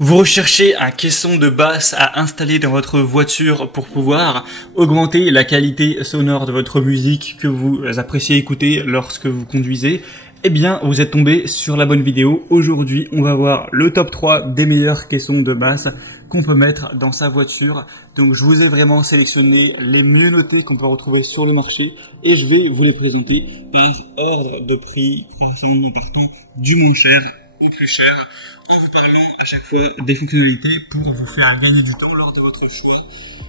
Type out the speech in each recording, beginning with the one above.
Vous recherchez un caisson de basse à installer dans votre voiture pour pouvoir augmenter la qualité sonore de votre musique que vous appréciez écouter lorsque vous conduisez? Eh bien, vous êtes tombé sur la bonne vidéo. Aujourd'hui, on va voir le top 3 des meilleurs caissons de basse qu'on peut mettre dans sa voiture. Donc, je vous ai vraiment sélectionné les mieux notés qu'on peut retrouver sur le marché et je vais vous les présenter par ordre de prix croissant en partant du moins cher au plus cher, en vous parlant à chaque fois des fonctionnalités pour vous faire gagner du temps lors de votre choix.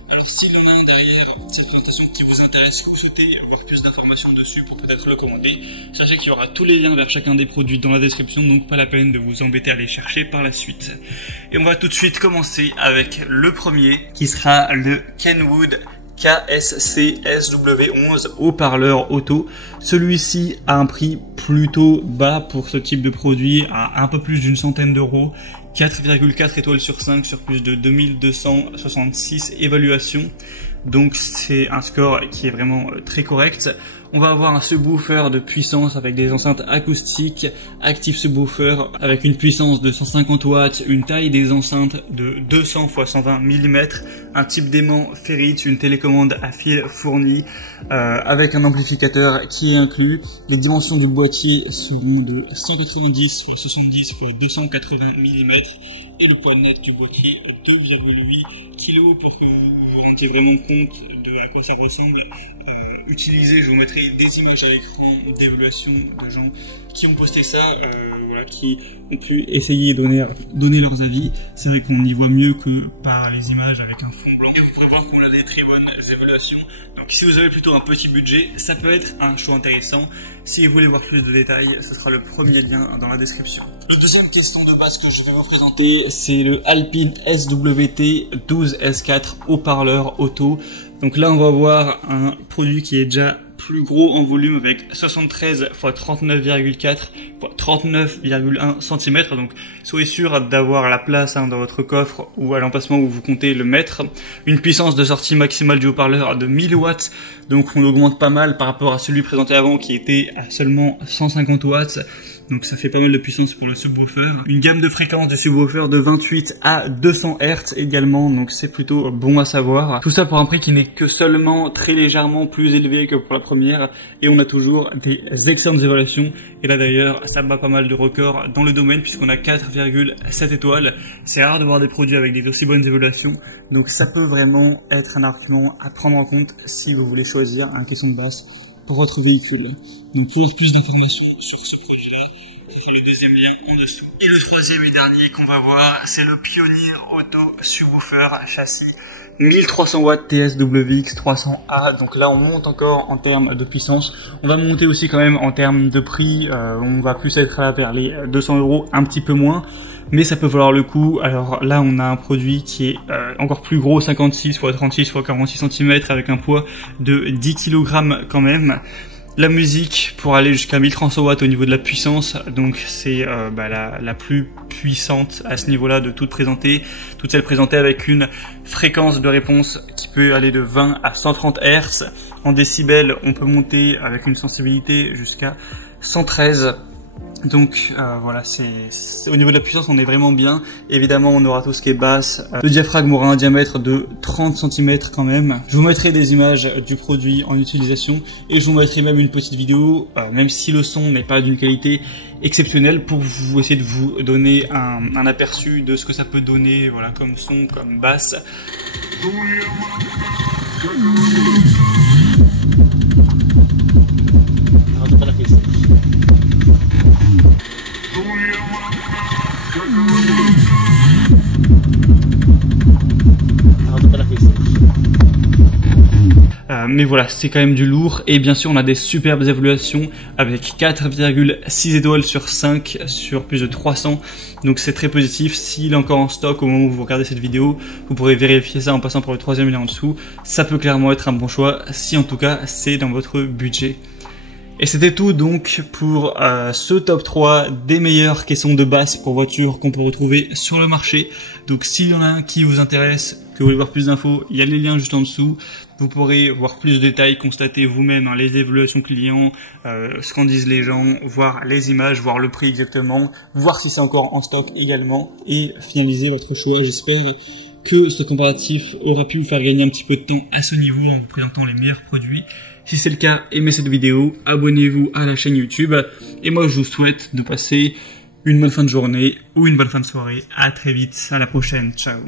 Alors s'il y en a un derrière cette présentation qui vous intéresse ou vous souhaitez avoir plus d'informations dessus pour peut-être le commander, sachez qu'il y aura tous les liens vers chacun des produits dans la description, donc pas la peine de vous embêter à les chercher par la suite. Et on va tout de suite commencer avec le premier qui sera le Kenwood KSC SW11 haut-parleur auto. Celui-ci a un prix plutôt bas pour ce type de produit, à un peu plus d'une centaine d'euros, 4,4 étoiles sur 5 sur plus de 2266 évaluations. Donc c'est un score qui est vraiment très correct. On va avoir un subwoofer de puissance avec des enceintes acoustiques, active subwoofer avec une puissance de 150 watts, une taille des enceintes de 200 x 120 mm, un type d'aimant Ferrite, une télécommande à fil fourni avec un amplificateur qui est inclus. Les dimensions du boîtier sont de 190 x 70 x 280 mm et le poids net du boîtier 2,8 kg pour que vous vous rendiez vraiment compte de à quoi ça ressemble. Utilisez, je vous mettrai des images à l'écran d'évaluation de gens qui ont posté ça, voilà, qui ont pu essayer de donner leurs avis. C'est vrai qu'on y voit mieux que par les images avec un fond blanc. Et vous pourrez voir qu'on a des très bonnes évaluations. Donc si vous avez plutôt un petit budget, ça peut être un choix intéressant. Si vous voulez voir plus de détails, ce sera le premier lien dans la description. Le deuxième caisson de basse que je vais vous présenter, c'est le Alpine SWT 12S4 haut-parleur auto. Donc là, on va voir un produit qui est déjà plus gros en volume avec 73 x 39,4 x 39,1 cm. Donc soyez sûr d'avoir la place dans votre coffre ou à l'emplacement où vous comptez le mettre. Une puissance de sortie maximale du haut-parleur de 1000 watts. Donc on augmente pas mal par rapport à celui présenté avant qui était à seulement 150 watts. Donc ça fait pas mal de puissance pour le subwoofer. Une gamme de fréquences de subwoofer de 28 à 200 Hz également, donc c'est plutôt bon à savoir. Tout ça pour un prix qui n'est que seulement très légèrement plus élevé que pour la première. Et on a toujours des excellentes évaluations. Et là d'ailleurs, ça bat pas mal de records dans le domaine puisqu'on a 4,7 étoiles. C'est rare de voir des produits avec des aussi bonnes évaluations. Donc ça peut vraiment être un argument à prendre en compte si vous voulez choisir un caisson de basse pour votre véhicule. Donc pour plus d'informations sur ce produit-là, le deuxième lien en dessous. Et le troisième et dernier qu'on va voir, c'est le Pioneer Auto Subwoofer châssis 1300 watts TSWX 300A. Donc là on monte encore en termes de puissance. On va monter aussi quand même en termes de prix. On va plus être là vers les 200 euros, un petit peu moins. Mais ça peut valoir le coup. Alors là on a un produit qui est encore plus gros, 56 x 36 x 46 cm avec un poids de 10 kg quand même. La musique pour aller jusqu'à 1300 watts au niveau de la puissance, donc c'est la plus puissante à ce niveau-là de toutes présentées. Toutes celles présentées avec une fréquence de réponse qui peut aller de 20 à 130 Hz. En décibels, on peut monter avec une sensibilité jusqu'à 113. Donc voilà, c'est au niveau de la puissance on est vraiment bien. Évidemment on aura tout ce qui est basse. Le diaphragme aura un diamètre de 30 cm quand même. Je vous mettrai des images du produit en utilisation et je vous mettrai même une petite vidéo, même si le son n'est pas d'une qualité exceptionnelle, pour vous essayer de vous donner un aperçu de ce que ça peut donner, voilà, comme son, comme basse. Mais voilà, c'est quand même du lourd. Et bien sûr on a des superbes évaluations avec 4,6 étoiles sur 5 sur plus de 300. Donc c'est très positif. S'il est encore en stock au moment où vous regardez cette vidéo, vous pourrez vérifier ça en passant par le troisième lien en dessous. Ça peut clairement être un bon choix si en tout cas c'est dans votre budget. Et c'était tout donc pour ce top 3 des meilleures caissons de basse pour voiture qu'on peut retrouver sur le marché. Donc s'il y en a un qui vous intéresse, que vous voulez voir plus d'infos, il y a les liens juste en dessous. Vous pourrez voir plus de détails, constater vous-même les évaluations clients, ce qu'en disent les gens, voir les images, voir le prix exactement, voir si c'est encore en stock également et finaliser votre choix. J'espère que ce comparatif aura pu vous faire gagner un petit peu de temps à ce niveau en vous présentant les meilleurs produits. Si c'est le cas, aimez cette vidéo, abonnez-vous à la chaîne YouTube et moi je vous souhaite de passer une bonne fin de journée ou une bonne fin de soirée. À très vite, à la prochaine, ciao.